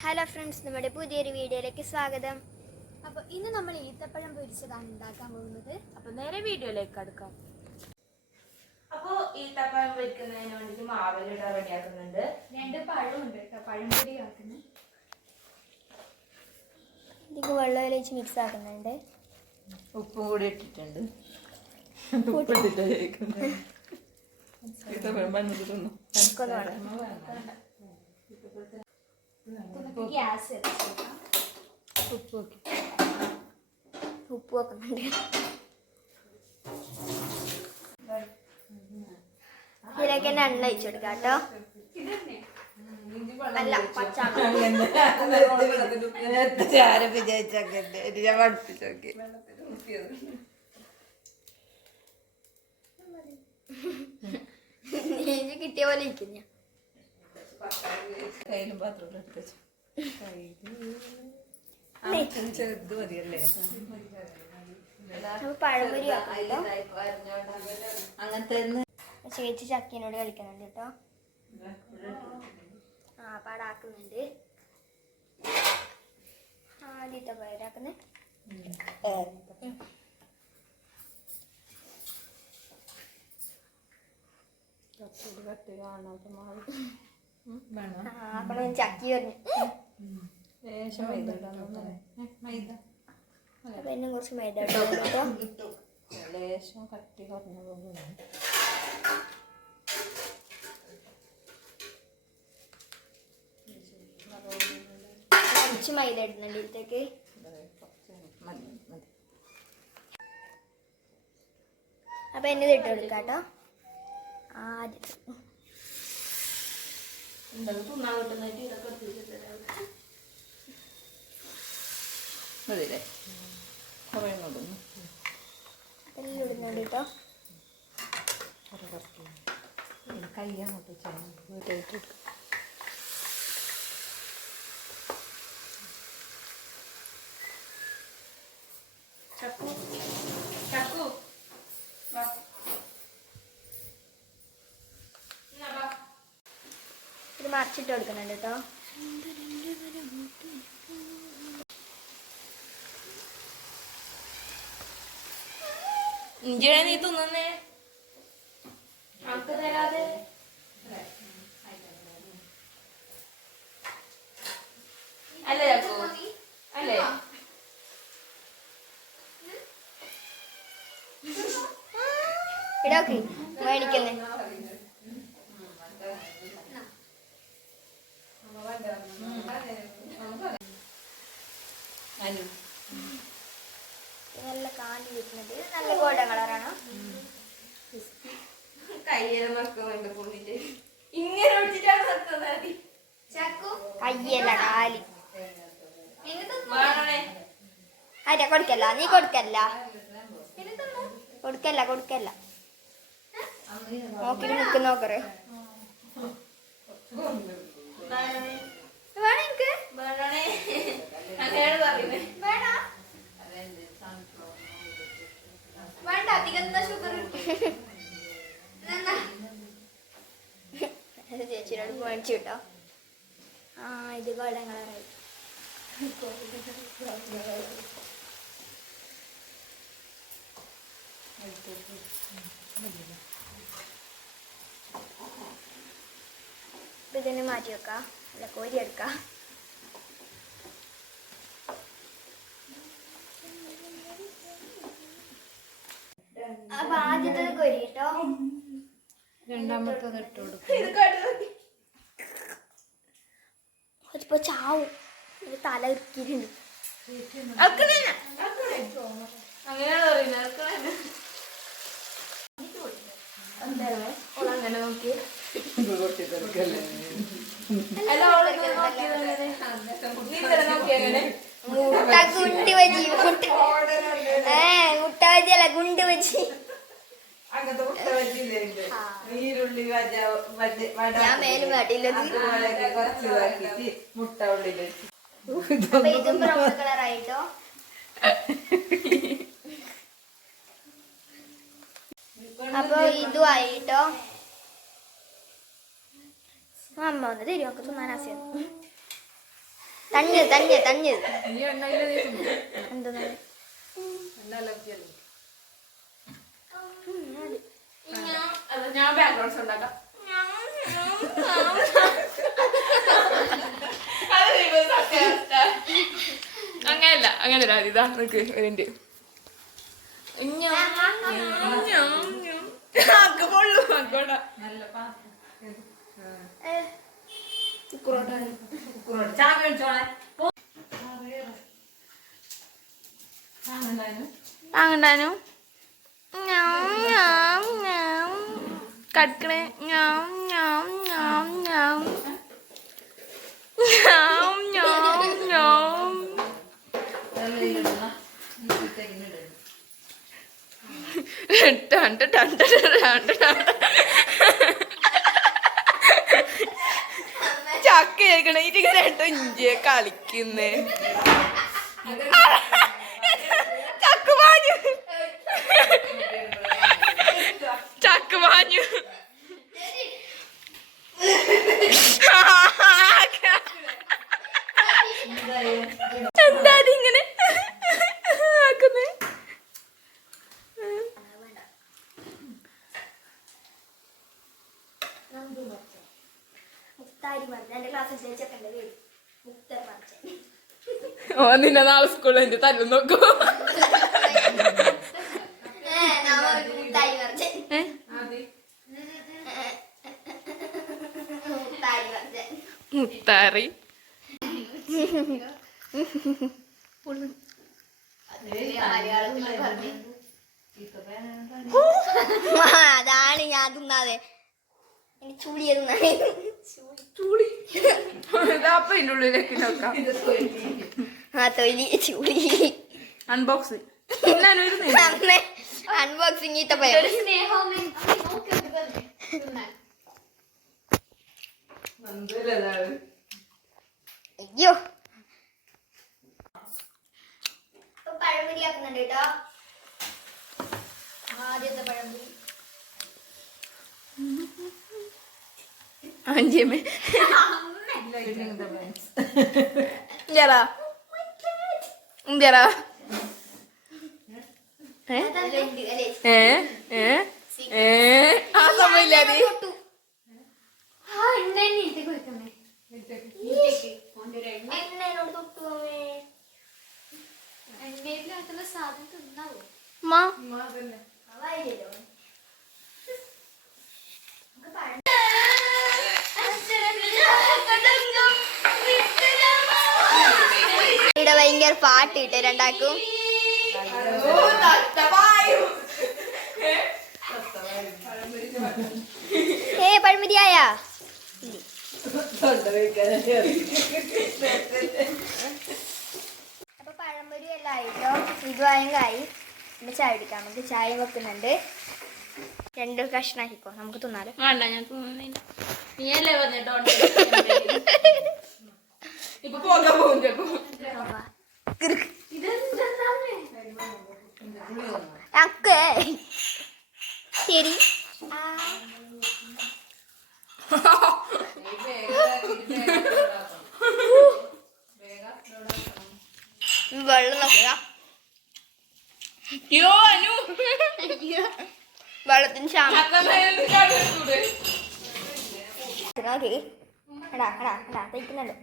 Hello friends നമ്മുടെ പുതിയൊരു വീഡിയോയിലേക്ക് സ്വാഗതം. അപ്പോൾ ഇന്ന് നമ്മൾ ഈത്തപ്പഴം പൊരിച്ചതാണ് ഉണ്ടാക്കാൻ പോകുന്നത്. അപ്പോൾ നേരെ വീഡിയോയിലേക്ക് അടുക്കാം അപ്പോൾ ഈത്തപ്പഴം പൊരിക്കുന്നതിന് വേണ്ടി മാവലിട റെഡിയാക്കുന്നുണ്ട്. രണ്ട് പഴം ഉണ്ട് കേട്ടോ പഴം പൊരി ആക്കുന്നു. ഇതിക്ക് മിക്സ് ആക്കുന്നുണ്ട്. ഉപ്പും കൂടി ഇട്ടിട്ടുണ്ട്. ഉപ്പിട്ടിട്ട് ഇട്ടിട്ടുണ്ട് ഈത്തപ്പഴം മണ്ണിൽ തിന്നു. ഗ്യാസ് ഉപ്പ് നോക്കി ഉപ്പ് വെക്കുന്നുണ്ട് ഇതിലേക്ക് തന്നെ എണ്ണ കൊടുക്കാം കേട്ടോ. അല്ല പച്ച ആരും വിചാരിച്ചൊക്കെ ഞാൻ പഠിപ്പിച്ചോക്കി കിട്ടിയ പോലെ ഇരിക്കും ഞാൻ കയ്യിലും പാത്രം എടുത്ത് ചെറുത് മതിയല്ലേ? അങ്ങനത്തെ ചേച്ചി ചക്കിനോട് കളിക്കുന്നുണ്ട് കേട്ടോ ആ പാടാക്കുന്നുണ്ട് ആദ്യത്തെ പേരാക്കുന്നത് കട്ടി കാണാത്ത മാവ് വേണം അപ്പോൾ ചക്കി പറഞ്ഞു അപ്പൊ എന്നെ കുറച്ച് മൈദ ലേശം കട്ടി കുറഞ്ഞ പോലെ കുറച്ച് മൈദ ഇടുന്നുണ്ട് ഇതിലേക്ക്. അപ്പൊ എന്നെ ഇട്ട് കൊടുക്കാം കേട്ടോ ആദ്യത്തെ തിന്നാൻ കിട്ടുന്നിട്ട് ഇതൊക്കെ എടുത്തിട്ട് മതില്ലേ കുറേ നോക്കുന്നു എല്ലാം ഇടുന്നുണ്ട് കേട്ടോ കൈ അങ്ങോട്ട് വെച്ചാൽ ചക്കു വാ എന്നാ വാ ഇത് മറിച്ചിട്ട് കൊടുക്കുന്നുണ്ട് കേട്ടോ. ഇഞ്ചിയുടെ നീ തിന്നേ നമുക്ക് തരാതെ? അല്ലേ അല്ലേ? ഇടാക്കി മേടിക്കുന്നേ അനു നല്ല കാഞ്ഞ് ഇത് നല്ല ഗോൾഡൻ കളറാണ്. കയ്യെല്ലാം മറക്കുന്നുണ്ട് പൊന്നിട്ട് ഇങ്ങനെ ഒഴിച്ചിട്ടാണ് നിർത്തുന്നത് കയ്യല്ല കാലി. ആര്യ കൊടുക്കല്ല. നീ കൊടുക്കല്ല. കൊടുക്കല്ല കൊടുക്കല്ല. നോക്കി നിൽക്കുന്ന നോക്കറ് വേണേ? അങ്ങനെയാണ് പറയുന്നത് വേണ്ട അധികം ഷുഗർ ചേച്ചിയോട് മേടിച്ചു കിട്ടോ. ആ ഇത് ഇതിനെ മാറ്റി വെക്കാം. അല്ല കോരി എടുക്കാം. അപ്പൊ ആദ്യത്തെ കോരി കേട്ടോ. രണ്ടാമത്തത് ഇട്ട് കൊടുക്കും. ഇപ്പൊ ചാവും. ഇത് തല ഇറക്കിയിട്ടുണ്ട് അങ്ങനെ നോക്കി ഏ അല്ല ഗുണ്ട് വെച്ച് അങ്ങനത്തെ മുട്ട വച്ചില്ലേ നീരുള്ളി വജ വജ വട ഞാൻ മേലും കുറച്ച് മുട്ട ഉള്ളിൽ അപ്പൊ ഇതും ബ്രൗൺ കളർ ആയിട്ടോ? അപ്പൊ ഇതും ആയിട്ടോ? അമ്മ ഒന്ന് തരും നമുക്ക് തിന്നാൻ ആശയം എന്താ അലർജിയല്ലേ? അത് ഞാൻ സത്യാവസ്ഥ. അങ്ങനെയല്ല അങ്ങനെ ഒരു ഇതാ? നിക്ക് വരണ്ട് മിനിറ്റ് കടക്കണേ ഞാൻ രണ്ടോ ഇഞ്ചിയെ കളിക്കുന്നേ ചക്ക് പാഞ്ഞു ചക്ക് പാഞ്ഞു എന്താ ആക്കുന്നേ? ഓ നിന്നെ നാളെ സ്കൂളിൽ എന്റെ തല്ലും നോക്കൂ. മുത്താറി അതാണ് ഞാൻ തിന്നാതെ. ഉള്ളിലേക്ക് നോക്കാം. ആ തൊലി ചുളി അൺബോക്സ് ഞാനൊരു അന്ന് അൺബോക്സിങ് ഈത്തപ്പഴം അയ്യോ പഴംപൊരി ആക്കുന്നുണ്ട് കേട്ടോ ആദ്യത്തെ പഴംപൊരി അഞ്ചിയമ്മേ ജറാ ജറാ ഏ ഏ ഏ ആ പോവേ സാധനം തിന്നാവോ ഭയങ്കര പാട്ട് കിട്ടെ രണ്ടാക്കും ഏ പഴമതിയായ അപ്പൊ പഴംപൊരി എല്ലാം ആയിട്ടോ ഇതുവായങ്കായി പിന്നെ ചായ കുടിക്കാം. നമുക്ക് ചായ വെക്കുന്നുണ്ട്. രണ്ട് കഷ്ണാക്കിക്കോ. നമുക്ക് തിന്നാലോ. വേണ്ട ഞാൻ നീയല്ലേ ഇപ്പൊ പോകാൻ പോകും അക്കേ ശരി. വെള്ളം നോക്കുക. യോ അനു. വെള്ളത്തിന് ക്ഷാമം. എടാ എടാ എടാ തയ്ക്കുന്നുണ്ട്.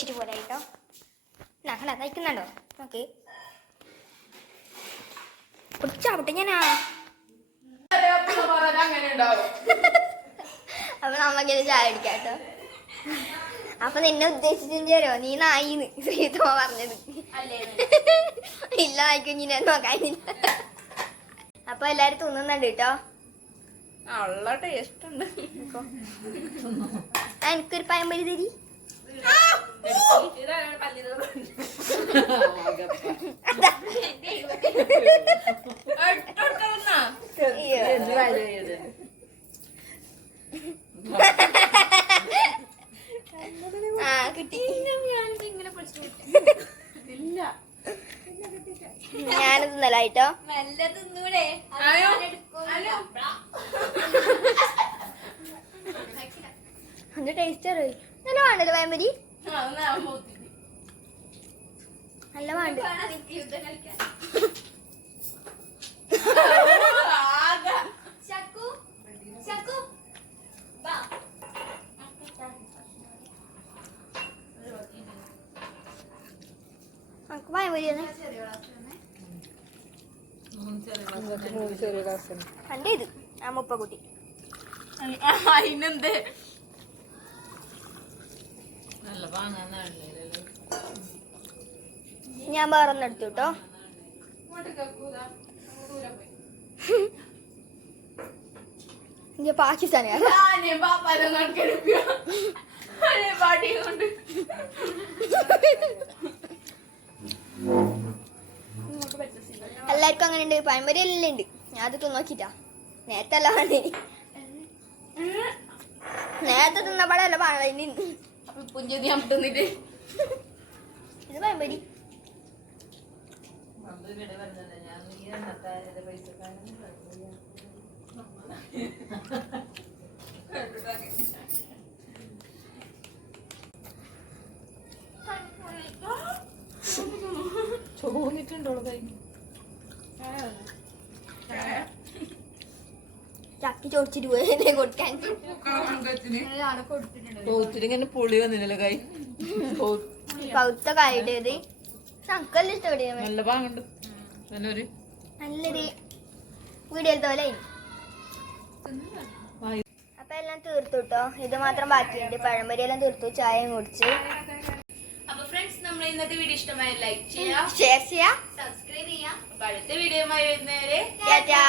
ചക്കി പോരാ കേട്ടോ. ഞങ്ങൾ തയ്ക്കുന്നുണ്ടോ നോക്കി. പൊടിച്ചാവട്ടെ ഞാനാ. അപ്പൊ നമുക്കിത് ചായ അടിക്കാം കേട്ടോ. അപ്പൊ നിന്നെ ഉദ്ദേശിച്ചോ നീ നായിന്ന്. ശ്രീതോ പറഞ്ഞത്. ഇല്ല നായിക്കും ഞാൻ നോക്കാനില്ല. അപ്പൊ എല്ലാരും തിന്നുന്നുണ്ട് കേട്ടോ. ടേസ്റ്റ് ഉണ്ട്. എനിക്കൊരു പഴംപൊരി തരി. ആ കിട്ടി. ഞാനിത് നിലായിട്ടോ മെല്ലെ തിന്നൂടെ അത് അയ്യോ. ഞാൻ എടുക്കൂല. അയ്യോ. അതിന്റെ ടേസ്റ്റ് അറിയി നല്ല വേണ്ടല്ലോ പഴംപൊരി നല്ല വേണ്ട കാണാൻ നിക്ക് യുദ്ധം കളിക്കാൻ. ശക്കു, ശക്കു, വാ. നമുക്ക് തന്നെ. ചെറിയ ക്ലാസ് കണ്ടേ ഇത്. ആ മുപ്പക്കുട്ടി. അതിനെന്ത്? നല്ല വാങ്ങാന്നല്ലേ ഞാൻ വേറെ ഒന്ന് എടുത്തു കേട്ടോ. എല്ലാര്ക്കും പാകിസ്ഥാനി എല്ലാവർക്കും അങ്ങനെ ഉണ്ട് പഴംപൊരി എല്ലാം ഉണ്ട് ഞാൻ അത് നോക്കിട്ടാ നേരത്തെ അല്ല വേണ്ടി നേരത്തെ തിന്നപ്പോഴല്ല വേണത് ഇനി പുഞ്ചതി ഇത് പഴംപൊരി ചോന്നിട്ടുണ്ടോ കൈ പോയി എന്നെ കൊടുക്കാൻ. ഇങ്ങനെ പുളി വന്നില്ലല്ലോ കൈ. കൗത്ത കായിട്ടത് നമുക്കെല്ലാം ഇഷ്ടപ്പെടുക നല്ല പാങ്ങുണ്ട്. നല്ലൊരു നല്ലൊരു വീഡിയോയിലത്തെ പോലെ അപ്പൊ എല്ലാം തീർത്തു കേട്ടോ ഇത് മാത്രം ബാക്കിയുണ്ട്. പഴംപൊരി എല്ലാം തീർത്തു. ചായയും കുടിച്ച്. അപ്പൊ ഫ്രണ്ട്സ് നമ്മൾ ഇന്നത്തെ വീഡിയോ ഇഷ്ടമായ ലൈക്ക് ചെയ്യാം. ഷെയർ ചെയ്യാം. സബ്സ്ക്രൈബ് ചെയ്യാം. അപ്പൊ അടുത്ത വീഡിയോ വരുന്നവരെ ടാറ്റാ.